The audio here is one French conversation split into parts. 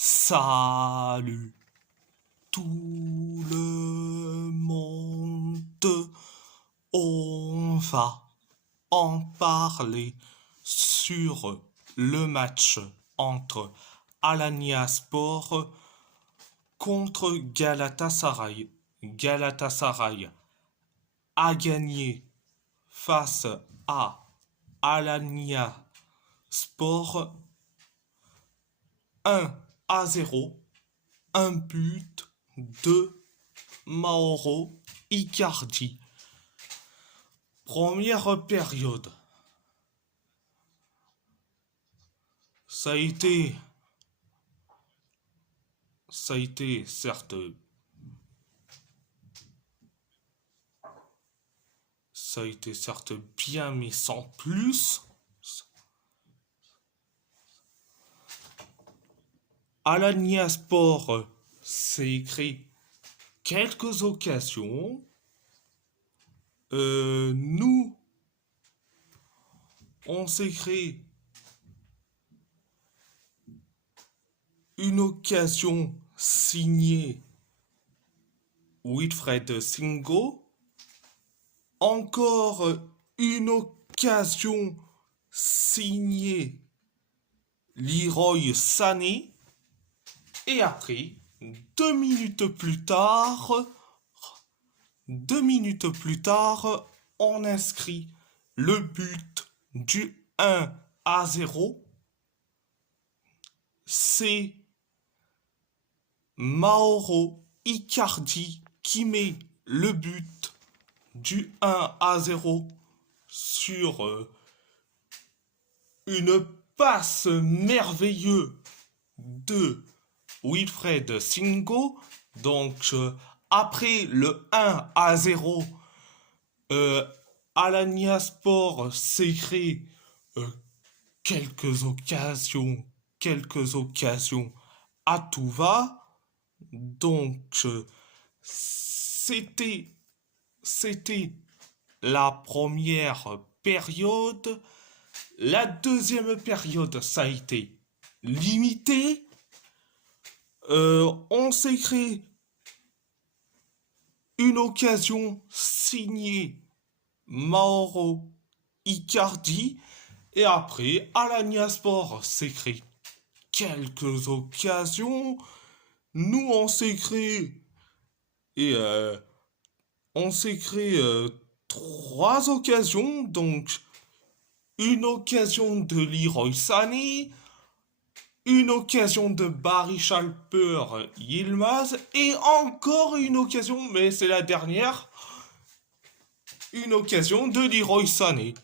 Salut tout le monde, on va en parler sur le match entre Alanyaspor contre Galatasaray. Galatasaray a gagné face à Alanyaspor 1-0, un but de Mauro Icardi. Première période. Ça a été certes bien, mais sans plus. Alanyaspor s'est créé quelques occasions. Nous, on s'est créé une occasion signée Wilfred Singo. Encore une occasion signée Leroy Sané. Et après, 2 minutes plus tard, on inscrit le but du 1-0. C'est Mauro Icardi qui met le but du 1-0 sur une passe merveilleuse de Wilfred Singo. Donc après le 1-0, Alanyaspor s'est créé quelques occasions à tout va. Donc c'était la première période. La deuxième période, ça a été limité. On s'est créé une occasion signée Mauro Icardi. Et après, Alanyaspor s'est créé quelques occasions. Nous, on s'est créé trois occasions. Donc, une occasion de Leroy Sané, une occasion de Barış Alper Yilmaz et encore une occasion, mais c'est la dernière, une occasion de Leroy Sané.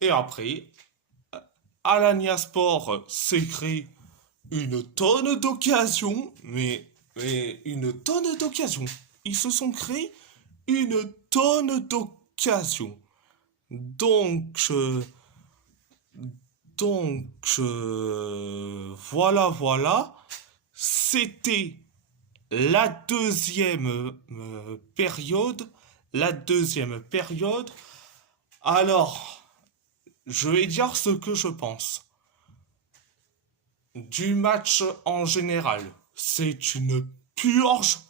Et après, Alanyaspor s'est créé une tonne d'occasions, mais une tonne d'occasions. Ils se sont créés une tonne d'occasions. Donc, voilà. C'était la deuxième période. Alors, je vais dire ce que je pense du match en général. C'est une purge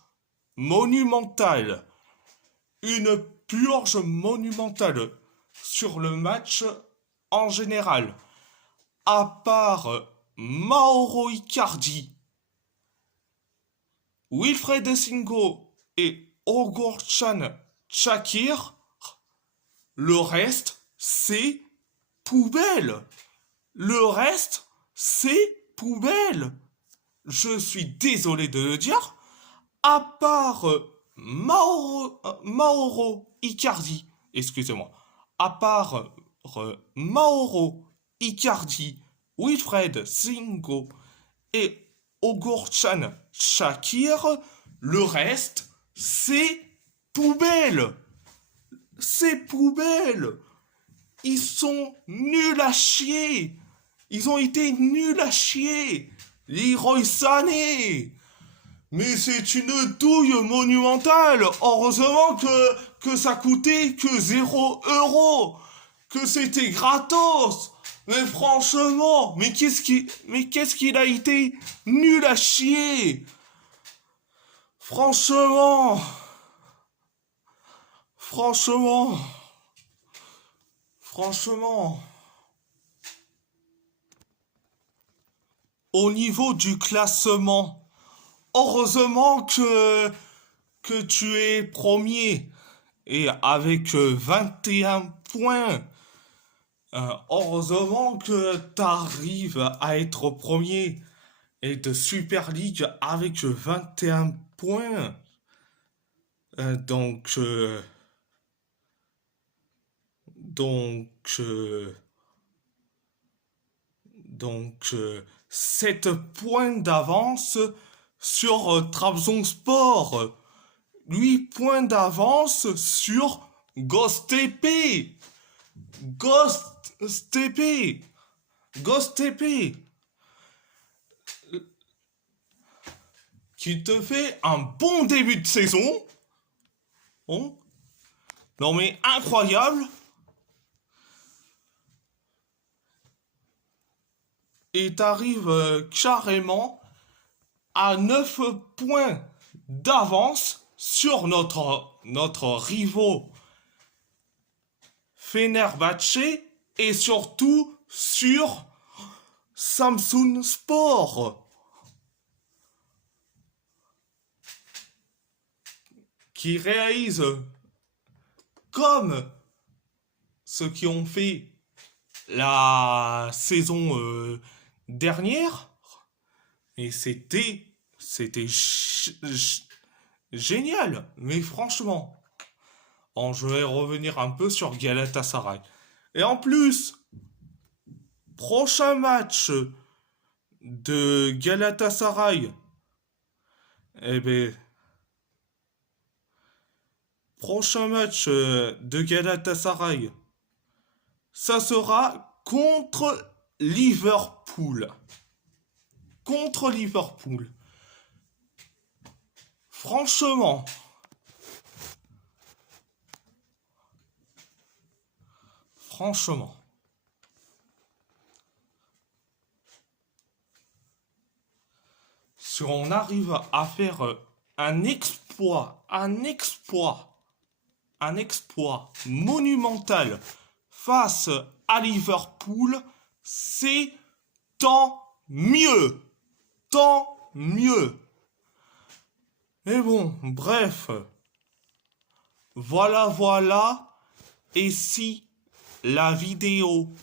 monumentale. Une purge monumentale sur le match en général. À part Mauro Icardi, Wilfred Singo et Ogorcan Çakır, le reste, c'est poubelle. Le reste, c'est poubelle. Je suis désolé de le dire. À part Mauro Icardi, excusez-moi, à part Mauro Icardi, Wilfred Singo et Ogorcan Çakır, le reste, c'est poubelle. C'est poubelle. Ils sont nuls à chier. Ils ont été nuls à chier. Leroy Sané. Mais c'est une douille monumentale. Heureusement que ça coûtait que 0 €. Que c'était gratos. Mais franchement, mais qu'est-ce qu'il a été nul à chier. Franchement, franchement, franchement. Au niveau du classement, heureusement que tu es premier et avec 21 points. Heureusement que tu arrives à être premier et de Super League avec 21 points. Euh, donc, euh, donc, euh, donc, 7 points d'avance sur Trabzonspor. 8 points d'avance sur Ghost TP. Ghost TP. Ghost TP. Qui te fait un bon début de saison. Bon. Non mais incroyable. Et t'arrives carrément à 9 points d'avance sur notre rivaux Fenerbahçe et surtout sur Samsun Sport qui réalise comme ceux qui ont fait la saison dernière. Et c'était génial. Mais franchement, je vais revenir un peu sur Galatasaray. Et en plus, prochain match de Galatasaray. Eh ben, prochain match de Galatasaray. Ça sera contre Liverpool. Contre Liverpool. Franchement, franchement, si on arrive à faire un exploit, un exploit monumental face à Liverpool, c'est tant mieux. Tant mieux. Mais bon, bref. Voilà, voilà. Et si la vidéo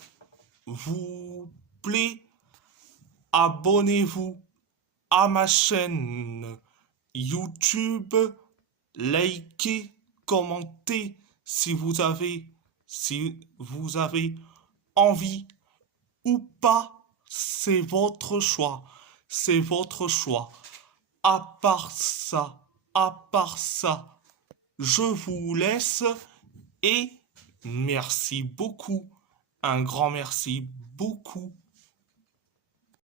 vous plaît, abonnez-vous à ma chaîne YouTube, likez, commentez si vous avez envie ou pas, c'est votre choix. C'est votre choix. À part ça, je vous laisse et merci beaucoup. Un grand merci beaucoup